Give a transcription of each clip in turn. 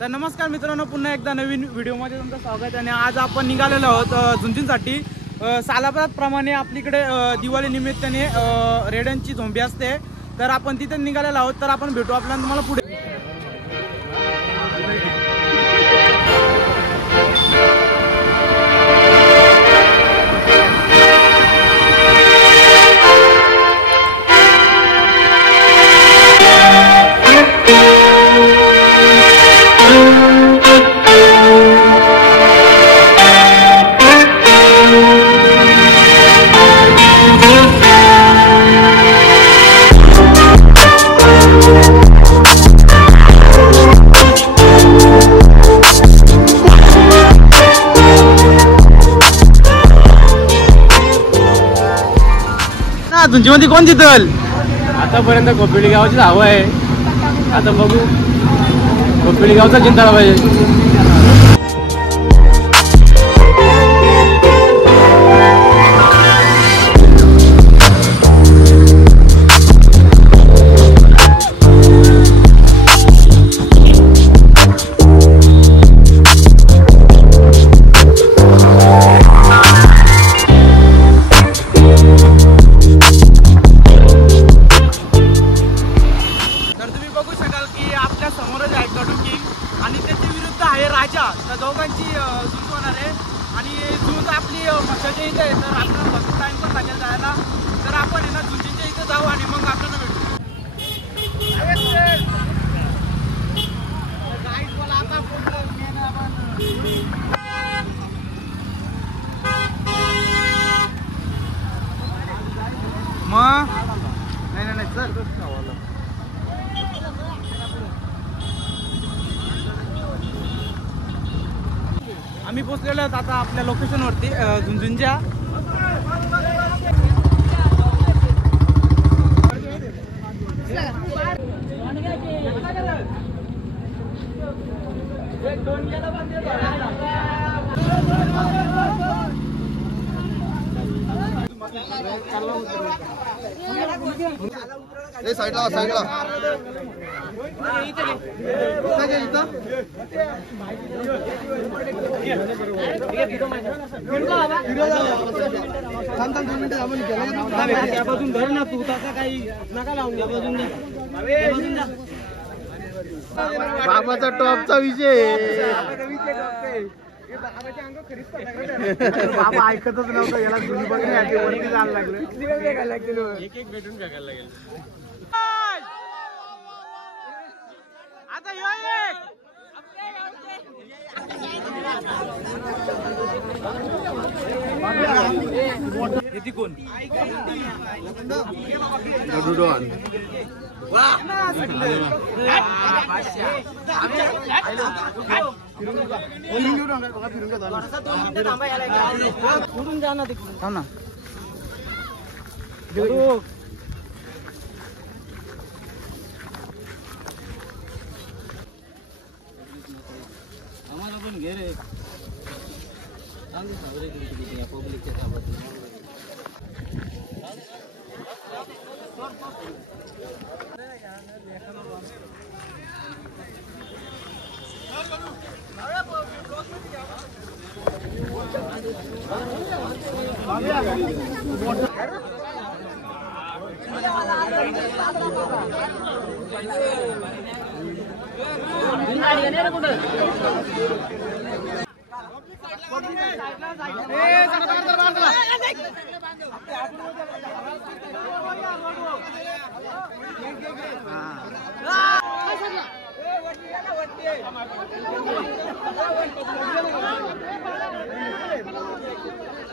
तर नमस्कार मित्रांनो, पुन्हा एकदा नवीन व्हिडिओमध्ये तुमचं स्वागत आहे। आणि आज आपण निघालेलो आहोत झुंझुनूसाठी। सालाप्रमाणे आपलीकडे दिवाळी निमित्ताने रेड्यांची झोंबी असते, तर आपण तिथे निघालेलो आहोत। तर आपण भेटू आपल्याला तुम्हाला पुढे। झुंझुनूमध्ये कोण जितल? आतापर्यंत खोपिली गावाची हवा आहे। आता बघू, खोपिली गावचा जिंकायला पाहिजे। त्या दोघांची झुंज होणार आहे आणि झुंज आपली मशाच्या इथे आहे। तर आपल्याला भरपूर टाइम पण लागेल जायला। तर आपण आहे ना झुंजीच्या इथे जाऊ आणि मग आपल्याला भेटू। मग नाही सर, आम्ही पोहोचलेलो आहोत आता आपल्या लोकेशनवरती झुंझुनूच्या। साईडला त्यापासून धर ना तू, तसा काही नका लावून द्या। बाबाचा टॉपचा विषय। बाबा ऐकतच नव्हतं, याला जुनी बघण्यासाठी वरती जायला लागलं। एक एक भेटून फेकायला लागेल। आता किती कोण फिरून जा ना तिकडून। थांब ना, आम्हाला पण घे रे। पब्लिकच्या सोबत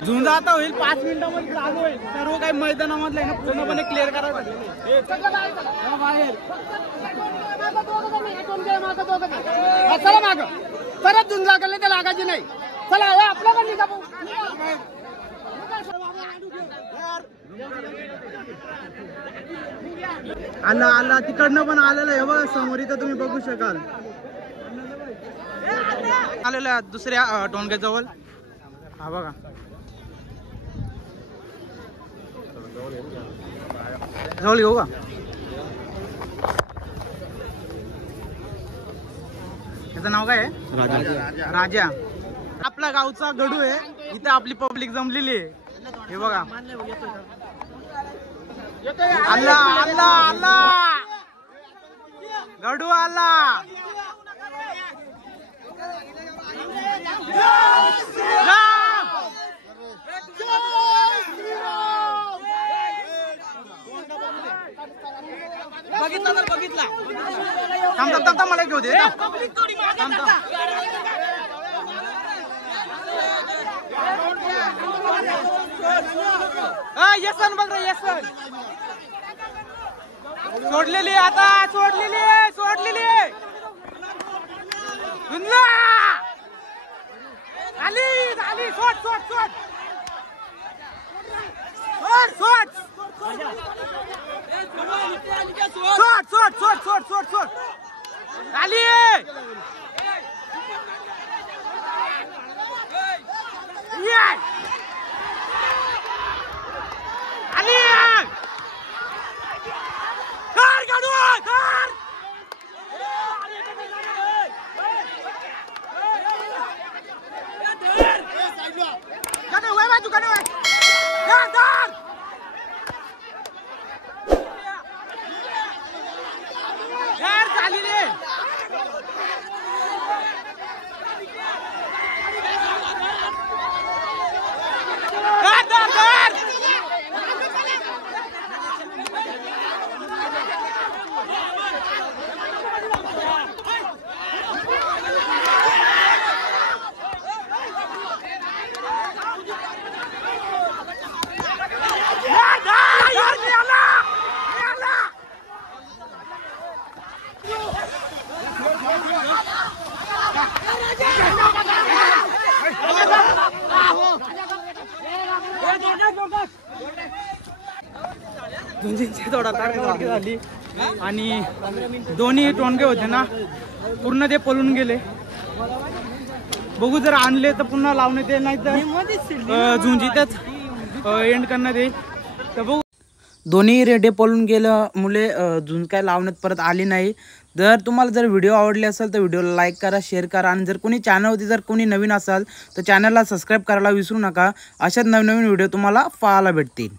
झुंज आता होईल 5 मिनिटांमध्ये चालू होईल. सर्व काही मैदानामधलं आहे ना पूर्णपणे क्लिअर करायचं आहे. चला माग परत झुंज लागले ते लागायची नाही. चला आपल्याकडे आला आला तिकडनं पण आलेलं आहे बघा समोर इथं तुम्ही बघू शकाल. आलेलं आहे दुसऱ्या टोनग्याजवळ. हा बघा जवळ येऊ का. त्याचं नाव काय आहे. राजा. आपला गावचा गडू आहे. इथे आपली पब्लिक जमलेली आहे. हे बघा आला आला आला गडू आला. बघितला तर बघितला. थांब थांब थांब मला घेऊ दे. येसन बघ रे येसन. सोडलेली आता सोडलेली सोडलेली आली आली. सोड सोड सोड सोड सोड सोड सोड सोड सोड सोड आली. आली कर काढू कर. गाणे वय बाजू गाणे वय कर कर. यार चाली रे. कर कर कर. थोडा ताकद झाली आणि दोन्ही टोनगे होते ना पूर्ण ते पळून गेले. बघू जर आणले तर पुन्हा लावण्यात येईल नाही तर झुंजीतच एंड करण्यात येईल. तर बघू दोन्ही रेडे पळून गेल्यामुळे झुंज काय लावण्यात परत आली नाही. जर तुम्हाला जर व्हिडिओ आवडले असेल तर व्हिडिओला लाईक करा शेअर करा आणि जर कोणी चॅनलवरती जर कोणी नवीन असाल तर चॅनलला सबस्क्राईब करायला विसरू नका. अशाच नवनवीन व्हिडिओ तुम्हाला पाहायला भेटतील.